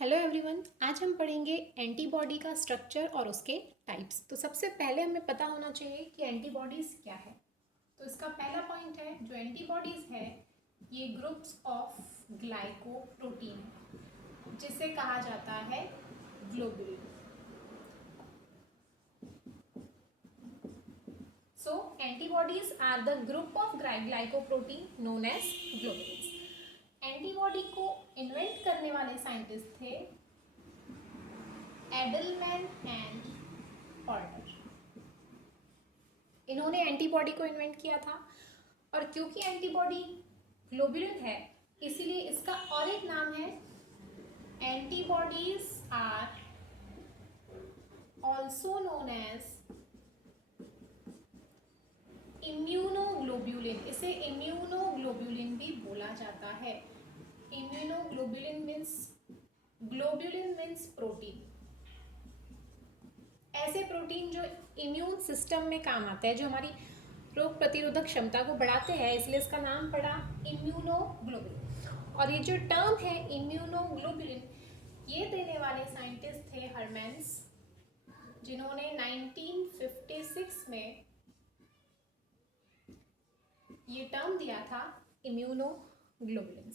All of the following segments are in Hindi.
हेलो एवरीवन, आज हम पढ़ेंगे एंटीबॉडी का स्ट्रक्चर और उसके टाइप्स। तो सबसे पहले हमें पता होना चाहिए कि एंटीबॉडीज़ क्या है। तो इसका पहला पॉइंट है, जो एंटीबॉडीज़ है ये ग्रुप्स ऑफ ग्लाइकोप्रोटीन है, जिसे कहा जाता है globulin. So antibodies are the group of glycoprotein known as globulins. Antibody को इन्वेंट करने वाले साइंटिस्ट थे एडलमैन एंड हॉर्नर। इन्होंने एंटीबॉडी को इन्वेंट किया था, और क्योंकि एंटीबॉडी ग्लोबुलिन है इसीलिए इसका और एक नाम है antibodies are also known as immunoglobulin. इसे इम्यूनोग्लोबुलिन भी बोला जाता है। Immunoglobulin means, globulin means protein, ऐसे प्रोटीन जो इम्यून सिस्टम में काम आते हैं, जो हमारी रोग प्रतिरोधक क्षमता को बढ़ाते हैं, इसलिए इसका नाम पड़ा इम्यूनोग्लोबुलिन। और ये जो टर्म है इम्यूनोग्लोबुलिन, ये देने वाले साइंटिस्ट थे हर्मेंस, जिन्होंने 1956 में ये टर्म दिया था इम्यूनोग्लोबुलिन।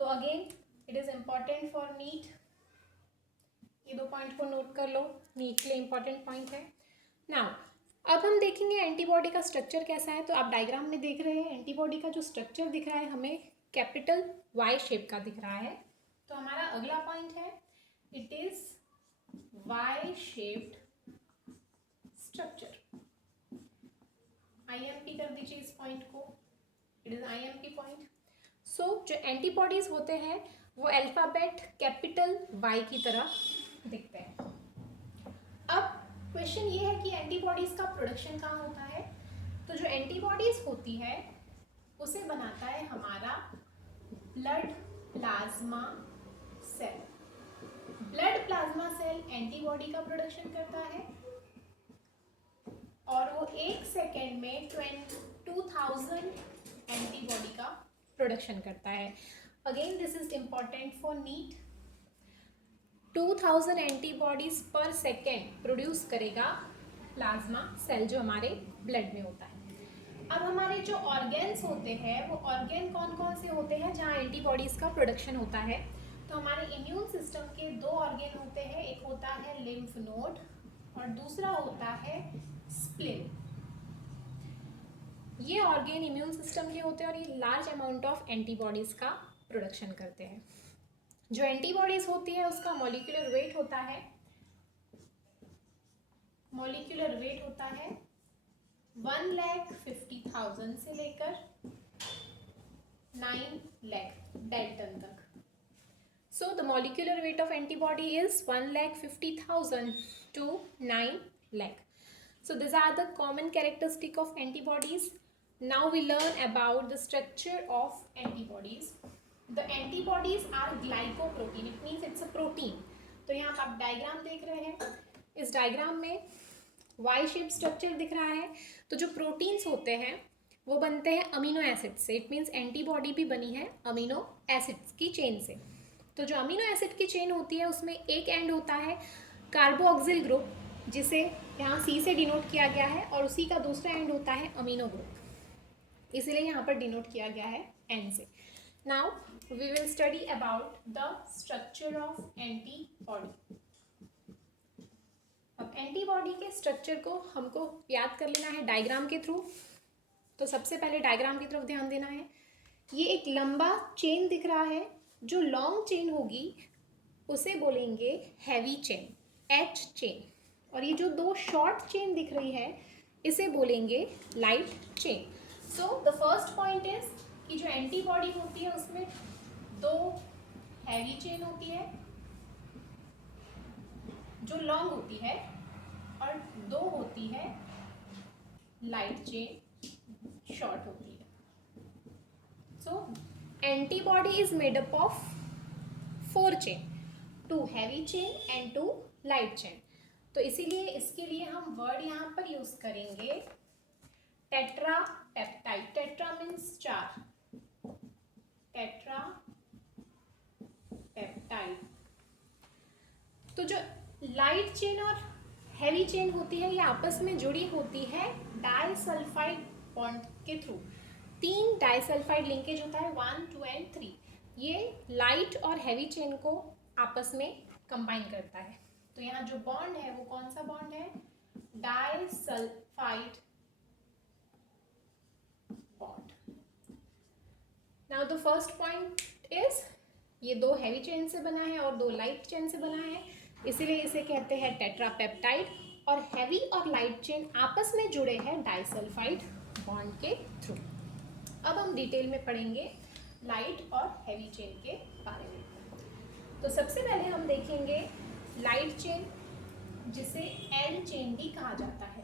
तो again it is important for NEET, ये दो पॉइंट को नोट कर लो, नीट के लिए इंपॉर्टेंट पॉइंट है। नाउ अब हम देखेंगे एंटीबॉडी का स्ट्रक्चर कैसा है। तो आप डायग्राम में देख रहे हैं एंटीबॉडी का जो स्ट्रक्चर दिख रहा है हमें कैपिटल वाई शेप का दिख रहा है। तो हमारा अगला पॉइंट है it is Y shaped structure. IMP कर दीजिए इस पॉइंट को, it is IMP point. So जो एंटीबॉडीज होते हैं वो अल्फाबेट कैपिटल वाई की तरह दिखते हैं। अब क्वेश्चन ये है कि एंटीबॉडीज का प्रोडक्शन कहाँ होता है। तो जो एंटीबॉडीज होती है उसे बनाता है हमारा blood plasma cell. Blood plasma cell antibody का प्रोडक्शन करता है और वो एक सेकेंड में 2000 एंटीबॉडी का प्रोडक्शन करता है। Again this is important for NEET. 2000 antibodies per second produce करेगा प्लाज्मा सेल जो हमारे ब्लड में होता है। अब हमारे जो ऑर्गेन्स होते हैं वो ऑर्गेन कौन कौन से होते हैं जहाँ एंटीबॉडीज का प्रोडक्शन होता है। तो हमारे इम्यून सिस्टम के दो ऑर्गेन होते हैं, एक होता है लिम्फ नोड और दूसरा होता है स्प्लिन। ये ऑर्गेन इम्यून सिस्टम के होते हैं और ये लार्ज अमाउंट ऑफ एंटीबॉडीज का प्रोडक्शन करते हैं। जो एंटीबॉडीज होती है उसका मॉलिक्यूलर वेट होता है, मॉलिक्यूलर वेट होता है 1,50,000 से लेकर 9 लाख डेल्टन तक। So the molecular weight of antibody is 1,50,000 to 9 lakh. So these are the common characteristic of antibodies. Now we learn about the structure of antibodies. The antibodies are glycoprotein. It means it's a protein. तो यहाँ आप डायग्राम देख रहे हैं, इस डायग्राम में वाई शेप स्ट्रक्चर दिख रहा है। तो जो प्रोटीन्स होते हैं वो बनते हैं अमीनो एसिड से। इट मीन्स एंटीबॉडी भी बनी है अमीनो एसिड्स की चेन से। तो जो अमीनो एसिड की चेन होती है उसमें एक एंड होता है कार्बोक्सिल ग्रुप, जिसे यहाँ सी से डिनोट किया गया है, और उसी का दूसरा एंड होता है अमीनो ग्रुप, इसलिए यहाँ पर डिनोट किया गया है एन से। Now we will study about the structure of antibody. अब एंटीबॉडी के स्ट्रक्चर को हमको याद कर लेना है डायग्राम के थ्रू। तो सबसे पहले डायग्राम की तरफ ध्यान देना है। ये एक लंबा चेन दिख रहा है, जो लॉन्ग चेन होगी उसे बोलेंगे हैवी चेन, एच चेन, और ये जो दो शॉर्ट चेन दिख रही है इसे बोलेंगे light chain. So the first point is कि जो एंटीबॉडी होती है उसमें दो हैवी चेन होती है जो लॉन्ग होती है, और दो होती है लाइट चेन शॉर्ट होती है। सो antibody is made up of 4 chain, 2 heavy chain and 2 light chain। तो इसीलिए इसके लिए हम वर्ड यहाँ पर यूज करेंगे tetra peptide. Tetra means 4, tetra peptide. तो जो लाइट चेन और हैवी चेन होती है ये आपस में जुड़ी होती है डाइसल्फाइड बॉन्ड के थ्रू। 3 डाइसल्फाइड लिंकेज होता है 1, 2 एंड 3। ये लाइट और हैवी चेन को आपस में कंबाइन करता है। तो यहाँ जो बॉन्ड है वो कौन सा बॉन्ड है? Disulphide bond. Now the first point is ये 2 हैवी चेन से बना है और 2 लाइट चेन से बना है, इसीलिए इसे कहते हैं टेट्रापेप्टाइड। और हैवी और लाइट चेन आपस में जुड़े हैं डाइसल्फाइड बॉन्ड के थ्रू। अब हम डिटेल में पढ़ेंगे लाइट और हैवी चेन के बारे में। तो सबसे पहले हम देखेंगे लाइट चेन, जिसे एल चेन भी कहा जाता है।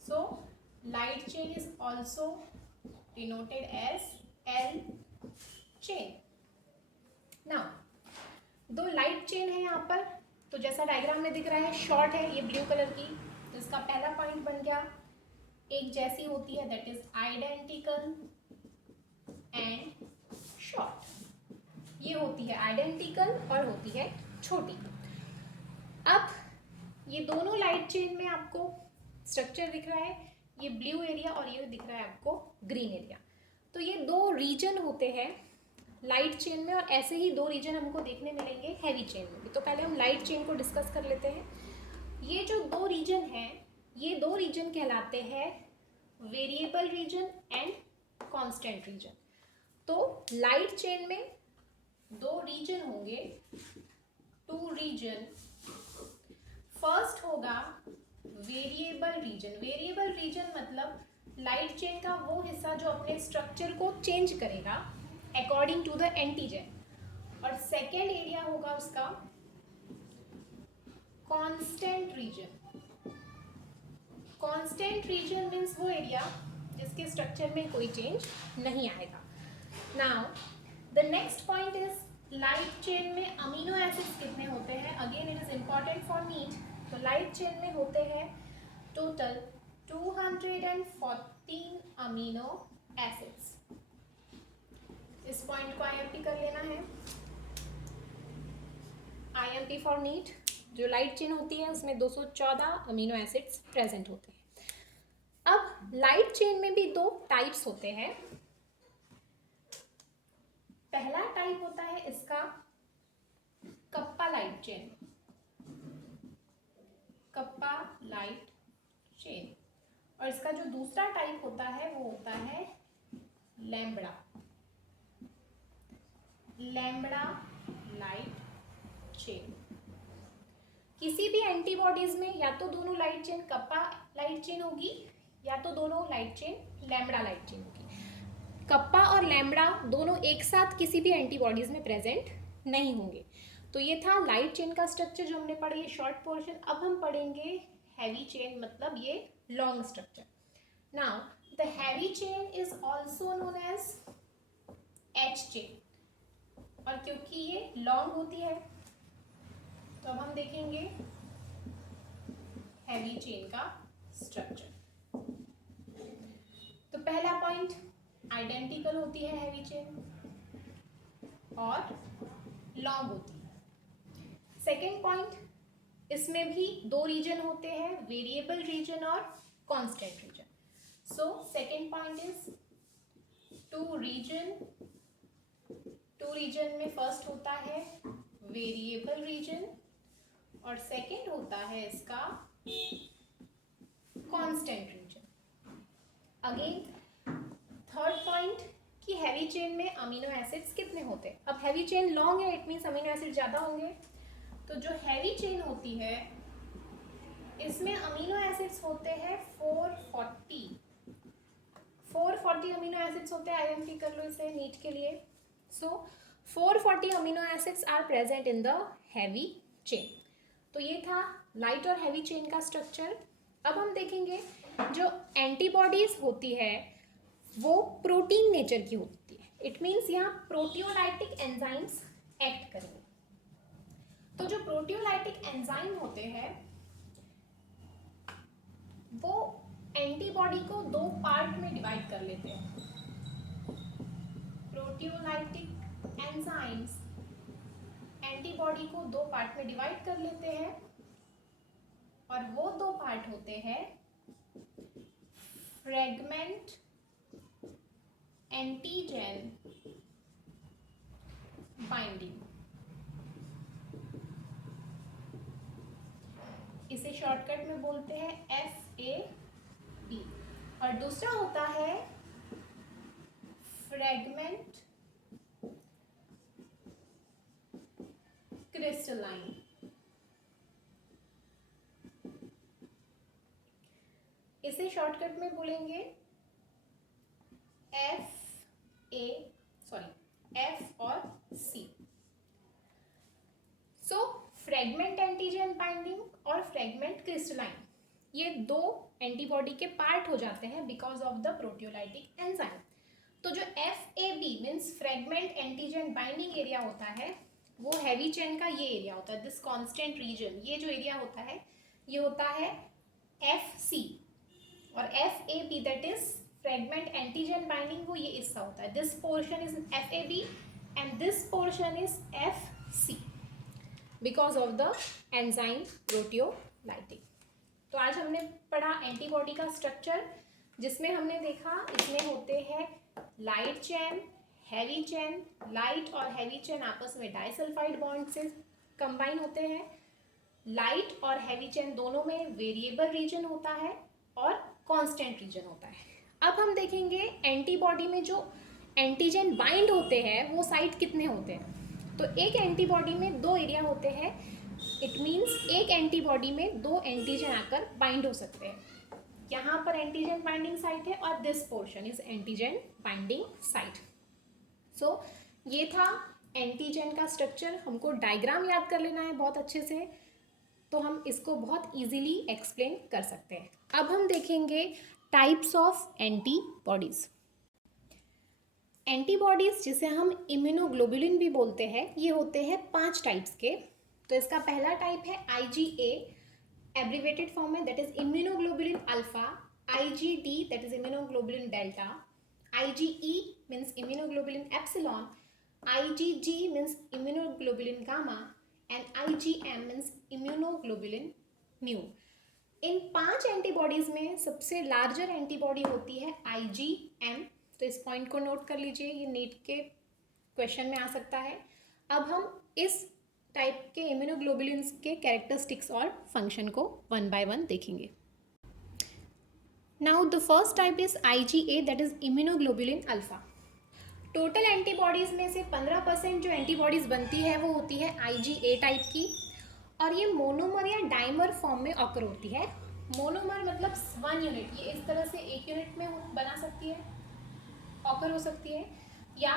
So light chain is also denoted as L chain. Now 2 light chain है यहाँ पर, तो जैसा डायग्राम में दिख रहा है, शॉर्ट है ये ब्लू कलर की, तो इसका पहला पॉइंट बन गया एक जैसी होती है, that is identical and short. ये होती है आइडेंटिकल और होती है छोटी। अब ये दोनों लाइट चेन में आपको स्ट्रक्चर दिख रहा है, ये ब्लू एरिया और ये दिख रहा है आपको ग्रीन एरिया। तो ये 2 रीजन होते हैं लाइट चेन में, और ऐसे ही 2 रीजन हमको देखने मिलेंगे हैवी चेन में भी। तो पहले हम लाइट चेन को डिस्कस कर लेते हैं। ये जो 2 रीजन हैं, ये 2 रीजन कहलाते हैं variable reason and constant region. तो लाइट चेन में 2 रीजन होंगे, 2 रीजन। फर्स्ट होगा वेरिएबल रीजन। वेरिएबल रीजन मतलब लाइट चेन का वो हिस्सा जो अपने स्ट्रक्चर को चेंज करेगा अकॉर्डिंग टू द एंटीजन। और सेकेंड एरिया होगा उसका constant region. Constant region means वो एरिया जिसके स्ट्रक्चर में कोई चेंज नहीं आएगा। Now the next point is light chain में अमीनो एसिड्स कितने होते हैं? Again it is important for NEET. तो लाइट चेन में होते हैं टोटल 214 अमीनो एसिड्स। इस पॉइंट को IMP कर लेना है। IMP for NEET. जो लाइट चेन होती है उसमें 214 अमीनो एसिड्स प्रेजेंट होते हैं। अब लाइट चेन में भी 2 टाइप्स होते हैं। पहला टाइप होता है इसका kappa light chain. Kappa light chain. और इसका जो दूसरा टाइप होता है वो होता है लैम्बडा। Lambda light chain. किसी भी एंटीबॉडीज में या तो दोनों light chain kappa light chain होगी या तो दोनों light chain lambda light chain होगी। कप्पा और लैम्बडा दोनों एक साथ किसी भी एंटीबॉडीज में प्रेजेंट नहीं होंगे। तो ये था लाइट चेन का स्ट्रक्चर जो हमने पढ़ा, ये शॉर्ट पोर्शन। अब हम पढ़ेंगे हैवी चेन, मतलब ये long structure. Now the heavy chain is also known as H chain. और क्योंकि ये लॉन्ग होती है तो अब हम देखेंगे हैवी चेन का स्ट्रक्चर। तो पहला पॉइंट, आइडेंटिकल होती है हैवी चेन और लॉन्ग होती है। सेकेंड पॉइंट, इसमें भी 2 रीजन होते हैं, वेरिएबल रीजन और constant region. So second point is 2 region. 2 region में फर्स्ट होता है वेरिएबल रीजन और सेकेंड होता है इसका constant region. Again third point कि हैवी चेन में अमीनो एसिड्स कितने होते हैं। अब हैवी चेन लॉन्ग है, इट मीन्स अमीनो एसिड ज़्यादा होंगे। तो जो हैवी चेन होती है इसमें अमीनो एसिड्स होते हैं 440 अमीनो एसिड्स होते हैं। आइडेंटिफाई कर लो इसे नीट के लिए। So 440 amino acids are present in the heavy chain. तो ये था लाइट और हैवी चेन का स्ट्रक्चर। अब हम देखेंगे जो एंटीबॉडीज होती है वो प्रोटीन नेचर की होती है। इट मीन्स यहाँ प्रोटियोलाइटिक एंजाइम्स एक्ट करेंगे। तो जो प्रोटियोलाइटिक एंजाइम होते हैं वो एंटीबॉडी को 2 पार्ट में डिवाइड कर लेते हैं। प्रोटियोलाइटिक एंजाइम्स एंटीबॉडी को दो पार्ट में डिवाइड कर लेते हैं और वो दो पार्ट होते हैं फ्रेगमेंट एंटीजन बाइंडिंग, इसे शॉर्टकट में बोलते हैं FAB, और दूसरा होता है फ्रेगमेंट क्रिस्टलाइन, इसे शॉर्टकट में बोलेंगे F और C। सो फ्रेगमेंट एंटीजन बाइंडिंग और फ्रेगमेंट क्रिस्टलाइन, ये दो एंटीबॉडी के पार्ट हो जाते हैं because of the proteolytic enzyme. तो जो FAB means fragment antigen binding area होता है वो हैवी चेन का ये एरिया होता है, दिस कांस्टेंट रीजन, ये जो एरिया होता है ये होता है FC, और FAB that is fragment antigen binding, वो ये हिस्सा होता है, this portion is FAB and this portion is FC because of the enzyme proteolytic. तो आज हमने पढ़ा एंटीबॉडी का स्ट्रक्चर, जिसमें हमने देखा इसमें होते हैं light chain, heavy chain, light और हैवी चेन आपस में डाइसल्फाइड बॉन्ड से कंबाइन होते हैं, लाइट और हैवी चेन दोनों में वेरिएबल रीजन होता है और कांस्टेंट रीजन होता है। अब हम देखेंगे एंटीबॉडी में जो एंटीजन बाइंड होते हैं वो साइट कितने होते हैं। तो एक एंटीबॉडी में दो एरिया होते हैं, इट मीन्स एक एंटीबॉडी में दो एंटीजन आकर बाइंड हो सकते हैं। यहाँ पर एंटीजन बाइंडिंग साइट है और this portion is antigen binding site. So ये था एंटीजन का स्ट्रक्चर, हमको डायग्राम याद कर लेना है बहुत अच्छे से, तो हम इसको बहुत इजीली एक्सप्लेन कर सकते हैं। अब हम देखेंगे टाइप्स ऑफ एंटीबॉडीज। एंटीबॉडीज जिसे हम इम्यूनोग्लोबुलिन भी बोलते हैं, ये होते हैं 5 टाइप्स के। तो इसका पहला टाइप है IgA, एब्रीवेटेड फॉर्म में, that is immunoglobulin alpha, IgD that is immunoglobulin delta, IgE means immunoglobulin epsilon, IgG means immunoglobulin gamma and IgM means immunoglobulin mu. In 5 antibodies में सबसे लार्जर एंटीबॉडी होती है IgM, तो इस पॉइंट को नोट कर लीजिए, ये नीट के क्वेश्चन में आ सकता है। अब हम इस टाइप के इम्यूनोग्लोबुलिन्स के कैरेक्टरिस्टिक्स और फंक्शन को वन बाय वन देखेंगे। Now the first type is IgA that is immunoglobulin alpha. Total antibodies में से 15% जो एंटीबॉडीज बनती है वो होती है IgA टाइप की, और ये मोनोमर या डाइमर फॉर्म में ऑकर होती है। मोनोमर मतलब 1 यूनिट, ये इस तरह से 1 यूनिट में बना सकती है, ऑकर हो सकती है, या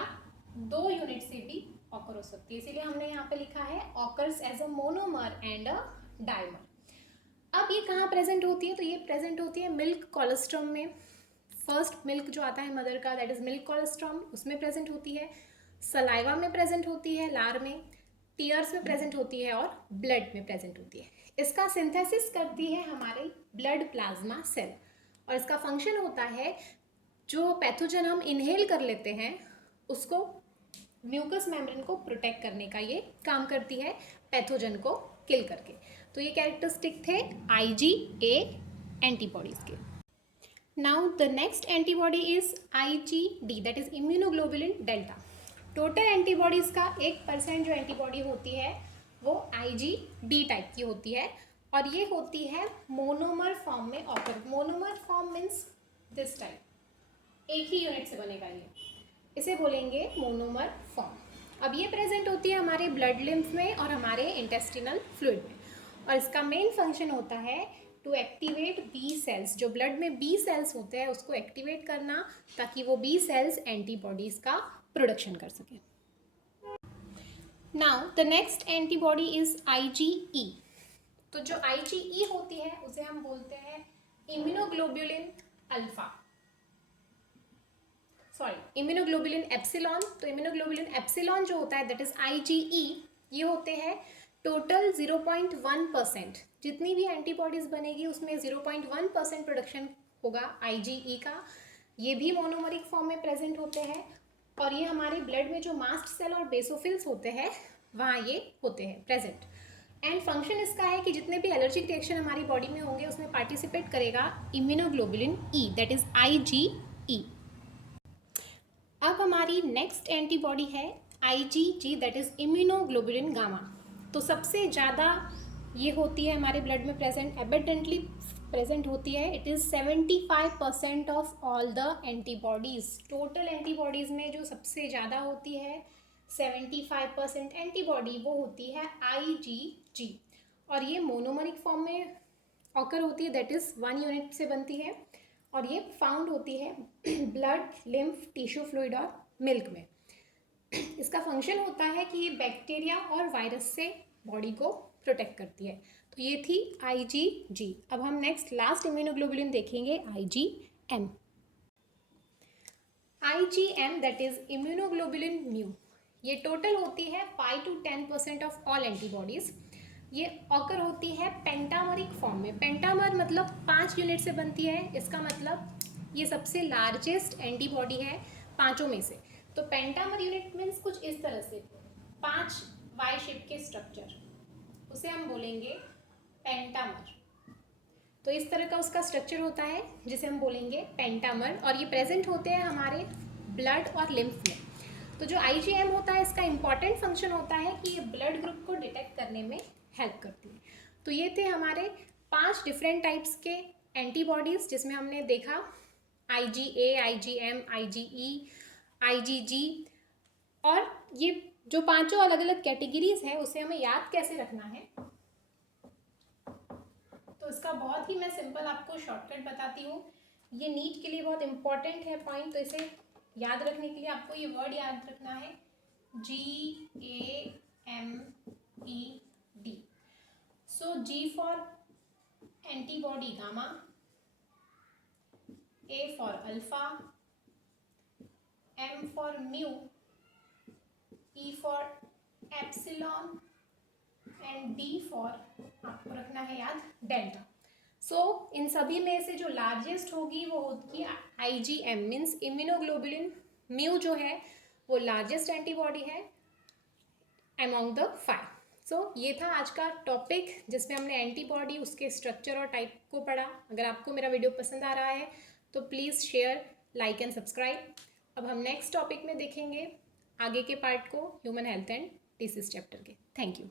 2 यूनिट से भी ऑकर हो सकती है, इसीलिए हमने यहाँ पे लिखा है occurs as a monomer and a dimer. अब ये कहाँ प्रेजेंट होती है, तो ये प्रेजेंट होती है मिल्क कोलेस्ट्रम में। फर्स्ट मिल्क जो आता है मदर का दैट इज मिल्क कोलेस्ट्रम, उसमें प्रेजेंट होती है, सलाइवा में प्रेजेंट होती है, लार में, टीयर्स में प्रेजेंट होती है और ब्लड में प्रेजेंट होती है। इसका सिंथेसिस करती है हमारी ब्लड प्लाज्मा सेल, और इसका फंक्शन होता है जो पैथोजन हम इनहेल कर लेते हैं उसको म्यूकस मेम्ब्रेन को प्रोटेक्ट करने का ये काम करती है, पैथोजन को किल करके। तो ये कैरेक्टरिस्टिक थे IgA एंटीबॉडीज के। Now the next antibody is IgD that is immunoglobulin delta. Total antibodies का 1% जो एंटीबॉडी होती है वो IgD टाइप की होती है, और ये होती है मोनोमर फॉर्म में occur. Monomer form means this type, एक ही यूनिट से बनेगा ये, इसे बोलेंगे मोनोमर फॉर्म। अब ये प्रेजेंट होती है हमारे ब्लड लिम्फ में और हमारे इंटेस्टिनल फ्लूइड में, और इसका मेन फंक्शन होता है टू एक्टिवेट B सेल्स। जो ब्लड में B सेल्स होते हैं उसको एक्टिवेट करना, ताकि वो B सेल्स एंटीबॉडीज का प्रोडक्शन कर सके। Now the next antibody is IgE। तो जो IgE होती है उसे हम बोलते हैं immunoglobulin alpha, sorry immunoglobulin epsilon. तो इम्यूनोग्लोबुलिन एप्सिलॉन जो होता है दैट इज IgE, ये होते हैं टोटल 0.1%। जितनी भी एंटीबॉडीज बनेगी उसमें 0.1% प्रोडक्शन होगा IgE का। ये भी मोनोमरिक फॉर्म में प्रेजेंट होते हैं, और ये हमारे ब्लड में जो मास्ट सेल और बेसोफिल्स होते हैं वहाँ ये होते हैं प्रेजेंट। एंड फंक्शन इसका है कि जितने भी एलर्जिक रिएक्शन हमारी बॉडी में होंगे उसमें पार्टिसिपेट करेगा immunoglobulin E, that is IgE। अब हमारी नेक्स्ट एंटीबॉडी है IgG, that is immunoglobulin gamma. तो सबसे ज़्यादा ये होती है हमारे ब्लड में प्रेजेंट, एबेडेंटली प्रेजेंट होती है। It is 75% of all the antibodies. Total antibodies में जो सबसे ज़्यादा होती है 75% एंटीबॉडी वो होती है IgG। और ये मोनोमरिक फॉर्म में ऑकर होती है, दैट इज़ 1 यूनिट से बनती है। और ये फाउंड होती है ब्लड, लिम्फ, टिश्यू फ्लूइड और मिल्क में। इसका फंक्शन होता है कि ये बैक्टीरिया और वायरस से बॉडी को प्रोटेक्ट करती है। तो ये थी IgG। अब हम नेक्स्ट लास्ट इम्यूनोग्लोबुलिन देखेंगे IgM। IgM that is immunoglobulin mu. ये टोटल होती है 5 to 10% ऑफ ऑल एंटीबॉडीज। ये ऑकर होती है पेंटामरिक फॉर्म में। पेंटामर मतलब 5 यूनिट से बनती है, इसका मतलब ये सबसे लार्जेस्ट एंटीबॉडी है पांचों में से। तो पेंटामर यूनिट मीन्स कुछ इस तरह से 5 वाई शेप के स्ट्रक्चर, उसे हम बोलेंगे पेंटामर। तो इस तरह का उसका स्ट्रक्चर होता है जिसे हम बोलेंगे पेंटामर। और ये प्रेजेंट होते हैं हमारे ब्लड और लिम्फ में। तो जो IgM होता है इसका इंपॉर्टेंट फंक्शन होता है कि ये ब्लड ग्रुप को डिटेक्ट करने में हेल्प करती है। तो ये थे हमारे 5 डिफरेंट टाइप्स के एंटीबॉडीज़ जिसमें हमने देखा IgA, IgM, IgE, IgG। और ये जो पांचों अलग अलग कैटेगरीज है उसे हमें याद कैसे रखना है, तो इसका बहुत ही मैं सिंपल आपको शॉर्टकट बताती हूँ। ये नीट के लिए बहुत इंपॉर्टेंट है पॉइंट, तो इसे याद रखने के लिए आपको ये वर्ड याद रखना है GAMED। So G for antibody gamma, A for alpha, M for mu, E for epsilon and D for आपको रखना है याद डेल्टा। सो इन सभी में से जो लार्जेस्ट होगी वो होगी IgM मीन्स इम्यूनोग्लोबुलिन म्यू जो है वो लार्जेस्ट एंटीबॉडी है अमॉन्ग द 5। सो ये था आज का टॉपिक जिसमें हमने एंटीबॉडी, उसके स्ट्रक्चर और टाइप को पढ़ा। अगर आपको मेरा वीडियो पसंद आ रहा है तो please share, like and subscribe. अब हम नेक्स्ट टॉपिक में देखेंगे आगे के पार्ट को, human health and disease chapter के। Thank you.